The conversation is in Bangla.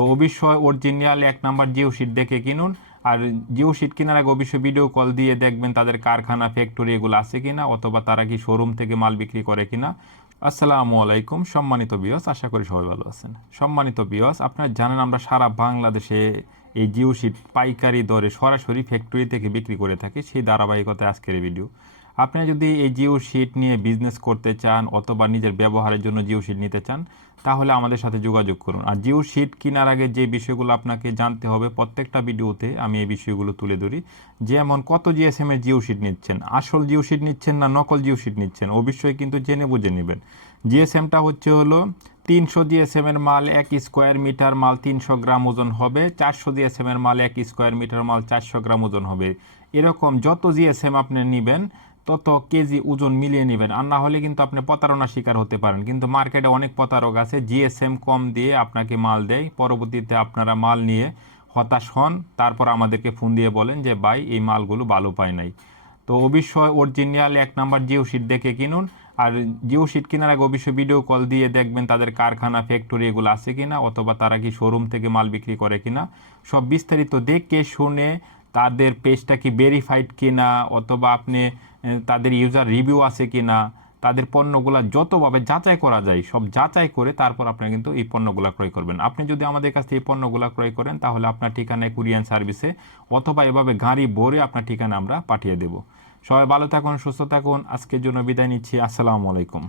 তো অবশ্যই অরিজিনাল 1 নাম্বার জিও শিট দেখে কিনুন। আর জিও শিট কেনার আগে অবশ্যই ভিডিও কল দিয়ে দেখবেন তাদের কারখানা ফ্যাক্টরি এগুলো আছে কিনা, অথবা তারা কি শোরুম থেকে মাল বিক্রি করে কিনা। আসসালামু আলাইকুম সম্মানিত ভিউয়ার্স, আশা করি সবাই ভালো আছেন। সম্মানিত ভিউয়ার্স, আপনারা জানেন আমরা সারা বাংলাদেশে এই জিও শিট পাইকারি দরে সরাসরি ফ্যাক্টরি থেকে বিক্রি করে থাকি। সেই ধারাবাহিকতায় আজকের এই ভিডিও। আপনি যদি এই জিও শিট নিয়ে বিজনেস করতে চান অথবা নিজের ব্যবহারের জন্য জিও শিট নিতে চান, তাহলে আমাদের সাথে যোগাযোগ করুন। আর জিও শিট কেনার আগে যে বিষয়গুলো আপনাকে জানতে হবে, প্রত্যেকটা ভিডিওতে আমি এই বিষয়গুলো তুলে ধরি। যেমন কত জিএসএম এর জিও শিট নিচ্ছেন, আসল জিও শিট নিচ্ছেন না নকল জিও শিট নিচ্ছেন, অবশ্যই কিন্তু জেনে বুঝে নেবেন। জিএসএমটা হলো 300 জিএসএম এর মাল 1 স্কোয়ার মিটার মাল 300 গ্রাম ওজন হবে, 400 জিএসএম এর মাল 1 স্কোয়ার মিটার মাল 400 গ্রাম ওজন হবে। এরকম যত জিএসএম আপনি নেবেন তত কেজি ওজন মিলিয়ে নেবেন, আর না হলে কিন্তু আপনি প্রতারণার শিকার হতে পারেন। কিন্তু মার্কেটে অনেক প্রতারক আছে, জিএসএম কম দিয়ে আপনাকে মাল দেয়, পরবর্তীতে আপনারা মাল নিয়ে হতাশ হন, তারপর আমাদেরকে ফোন দিয়ে বলেন যে ভাই এই মালগুলো ভালো পায় নাই। তো অবশ্যই অরিজিনাল 1 নাম্বার জিও শিট দেখে কিনুন। আর জিও শিট কেনার আগে অবশ্যই ভিডিও কল দিয়ে দেখবেন তাদের কারখানা ফ্যাক্টরি এগুলো আছে কিনা, অথবা তারা কি শোরুম থেকে মাল বিক্রি করে কিনা। সব বিস্তারিত দেখে শুনে তাদের পেজটা কি ভেরিফাইড কিনা, অথবা আপনি তাদের ইউজার রিভিউ আছে কিনা, তাদের পণ্যগুলা যতভাবে যাচাই করা যায় সব যাচাই করে তারপর আপনি কিন্তু এই পণ্যগুলা ক্রয় করবেন। আপনি যদি আমাদের কাছ থেকে এই পণ্যগুলা ক্রয় করেন তাহলে আপনার ঠিকানায় কুরিয়ার সার্ভিসে অথবা এভাবে গাড়ি ভরে আপনার ঠিকানা আমরা পাঠিয়ে দেব। সবাই ভালো থাকুন, সুস্থ থাকুন। আজকের জন্য বিদায় নিচ্ছি। আসসালামু আলাইকুম।